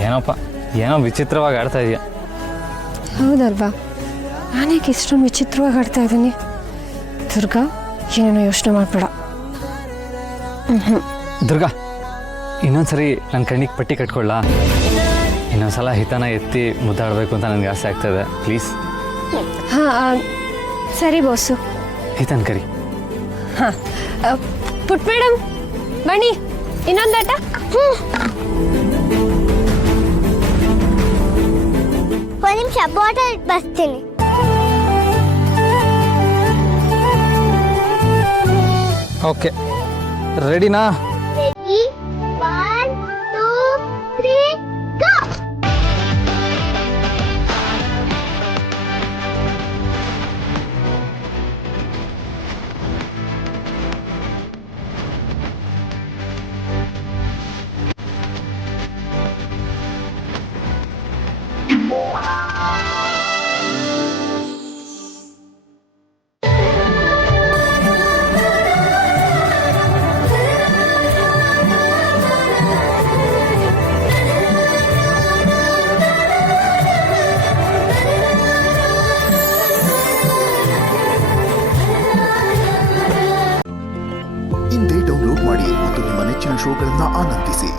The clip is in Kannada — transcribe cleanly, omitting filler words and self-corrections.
ಏನೋಪ್ಪ, ಏನೋ ವಿಚಿತ್ರವಾಗಿ ಆಡ್ತಾ ಇದೆಯಾ. ಹೌದಲ್ವಾ, ನಾನೇಕೆ ಇಷ್ಟೊಂದು ವಿಚಿತ್ರವಾಗಿ ಆಡ್ತಾ ಇದ್ದೀನಿ? ದುರ್ಗಾ, ಏನೇನೋ ಯೋಚನೆ ಮಾಡಬೇಡ. ದುರ್ಗಾ, ಇನ್ನೊಂದ್ಸರಿ ನನ್ನ ಕಣ್ಣಿಗೆ ಪಟ್ಟಿ ಕಟ್ಕೊಳ್ಳ. ಇನ್ನೊಂದ್ಸಲ ಹಿತನ ಎತ್ತಿ ಮುದ್ದಾಡಬೇಕು ಅಂತ ನನಗೆ ಆಸೆ ಆಗ್ತದೆ. ಪ್ಲೀಸ್. ಹಾಂ ಸರಿ ಬಾಸು. ಹಿತನ್ ಕರಿ. ಹಾಂ ಪುಟ್ ಮೇಡಮ್ ಬನ್ನಿ, ಇನ್ನೊಂದಾಟ. ಒಂದು ನಿಮಿಷ ಬಾಟಲ್ ಬರ್ತೀನಿ. ಓಕೆ, ರೆಡಿನಾ? ರೆಡಿ, 1 2 3 ಗೋ. ಇಂದೇ ಡೌನ್ಲೋಡ್ ಮಾಡಿ ಮತ್ತು ನಿಮ್ಮ ನೆಚ್ಚಿನ ಶೋಗಳನ್ನು ಆನಂದಿಸಿ.